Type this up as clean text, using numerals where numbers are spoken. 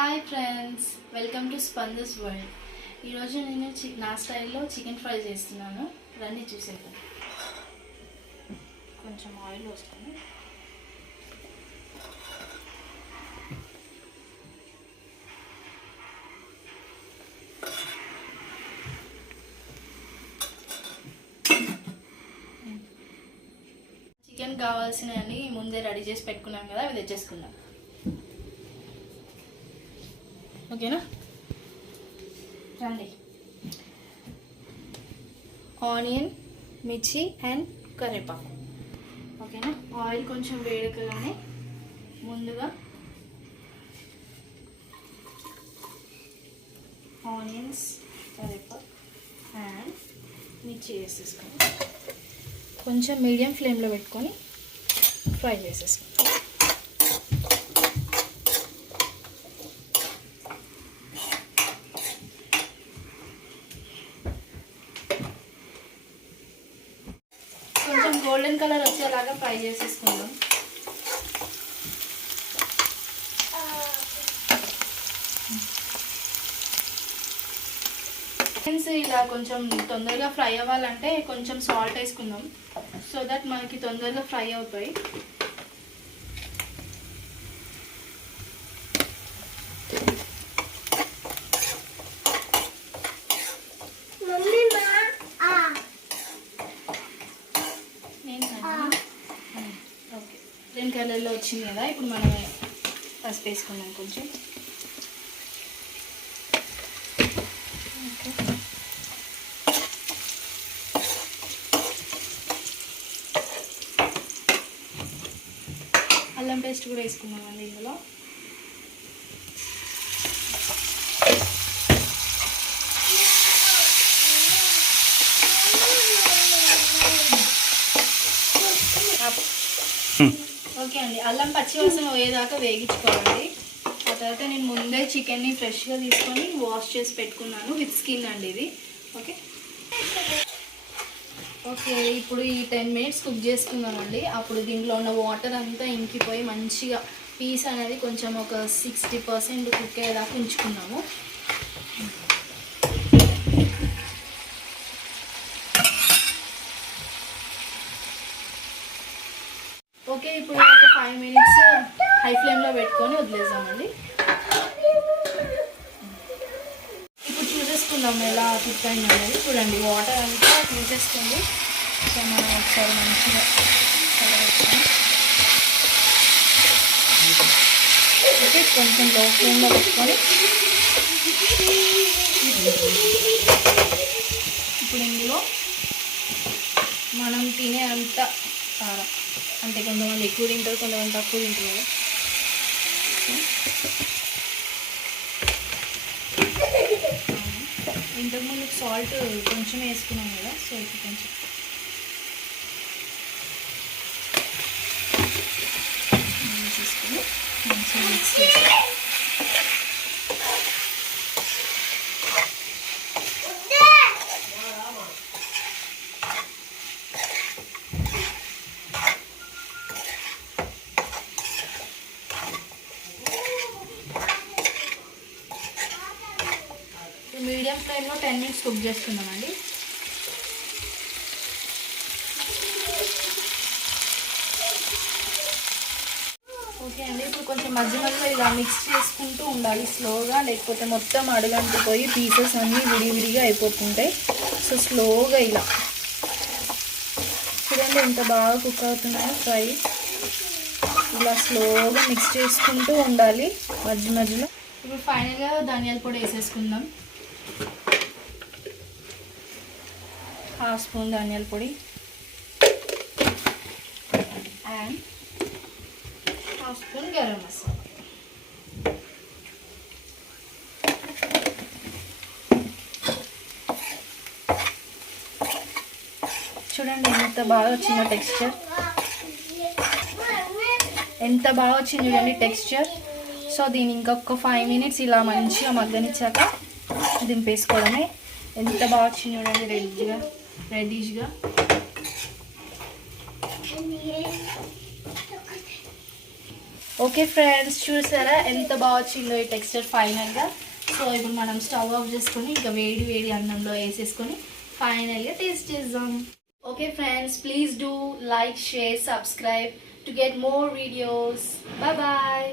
Hi friends, welcome to Spandas world. ఈరోజు నేను నా స్టైల్లో చికెన్ ఫ్రై చేస్తున్నాను. రండి చూసేద్దాం. కొంచెం ఆయిల్ వస్తుంది. చికెన్ కావాల్సినవన్నీ ముందే రెడీ చేసి పెట్టుకున్నాం కదా, అవి తెచ్చేసుకుందాం. ఓకేనా, రండి. ఆనియన్, మిర్చి అండ్ కరివేపాకు. ఓకేనా, ఆయిల్ కొంచెం వేడకగానే ముందుగా ఆనియన్స్, కరివేపాకు అండ్ మిర్చి వేసేసుకొని కొంచెం మీడియం ఫ్లేమ్లో పెట్టుకొని ఫ్రై చేసేసుకుంటాం. కొంచెం గోల్డెన్ కలర్ వచ్చేలాగా ఫ్రై చేసేసుకుందాం. ఇలా కొంచెం తొందరగా ఫ్రై అవ్వాలంటే కొంచెం సాల్ట్ వేసుకుందాం, సో దట్ మనకి తొందరగా ఫ్రై అవుతాయి. గ్రీన్ కలర్లో వచ్చింది కదా, ఇప్పుడు మనం పసుపు వేసుకున్నాం కొంచెం. అల్లం పేస్ట్ కూడా వేసుకున్నామండి ఇందులో. ఓకే అండి, అల్లం పచ్చివాసన పోయేదాకా వేగించుకోవాలి. ఆ తర్వాత నేను ముందే చికెన్ని ఫ్రెష్గా తీసుకొని వాష్ చేసి పెట్టుకున్నాను, విత్ స్కిన్ అండి ఇది. ఓకే ఓకే ఇప్పుడు ఈ 10 minutes కుక్ చేసుకున్నామండి. అప్పుడు దీంట్లో ఉన్న వాటర్ అంతా ఇంకిపోయి మంచిగా పీస్ అనేది కొంచెం ఒక 60% కుక్ అయ్యేదాకా ఉంచుకున్నాము. ఓకే, ఇప్పుడు ఒక 5 minutes హై ఫ్లేమ్లో పెట్టుకొని వదిలేద్దామండి. ఇప్పుడు చూసేసుకుందాం ఎలా కుక్ అయింది అనేది. చూడండి, వాటర్ అంతా తీసేస్తుంది. సో మనం ఒకసారి మంచిగా ఓకే, కొంచెం లో ఫ్లేమ్లో పెట్టుకొని ఇప్పుడు ఇందులో మనం తినే అంత కారం, అంటే కొంతమంది ఎక్కువ తింటారు, కొంతమంది తక్కువ తింటారు కదా. ఇంతకుముందు సాల్ట్ కొంచెం వేసుకున్నాం కదా, సో ఇప్పుడు కొంచెం వేసేసుకొని మంచిగా మిక్స్ చేసుకోవాలి. మీడియం ఫ్లేమ్లో 10 minutes కుక్ చేసుకుందామండి. ఓకే అండి, ఇప్పుడు కొంచెం మధ్య మధ్యలో ఇలా మిక్స్ చేసుకుంటూ ఉండాలి స్లోగా, లేకపోతే మొత్తం అడుగంటిపోయి పీసెస్ అన్నీ విడివిడిగా అయిపోతుంటాయి. సో స్లోగా ఇలా చూడండి ఎంత బాగా కుక్ అవుతున్నాయో ఫ్రై. ఇలా స్లోగా మిక్స్ చేసుకుంటూ ఉండాలి మధ్య మధ్యలో. ఇప్పుడు ఫైనల్గా ధనియాల పొడి వేసేసుకుందాం. 1/2 spoon ధనియాల పొడి అండ్ 1/2 spoon గరం మసాలా. చూడండి ఎంత బాగా వచ్చిందో టెక్స్చర్, ఎంత బాగా వచ్చింది చూడండి టెక్స్చర్. సో దీన్ని ఇంకొక 5 minutes ఇలా మంచిగా మగ్గనిచ్చాక దింపేసుకోవడమే. ఎంత బాగా వచ్చింది చూడండి, రెడ్డిష్గా. ఓకే ఫ్రెండ్స్, చూసారా ఎంత బాగా వచ్చిందో ఈ టెక్స్చర్ ఫైనల్గా. సో ఇప్పుడు మనం స్టవ్ ఆఫ్ చేసుకొని ఇంకా వేడి వేడి అన్నంలో వేసేసుకొని ఫైనల్గా టేస్ట్ చేద్దాం. Okay friends, please do like, share, subscribe to get more videos. Bye bye.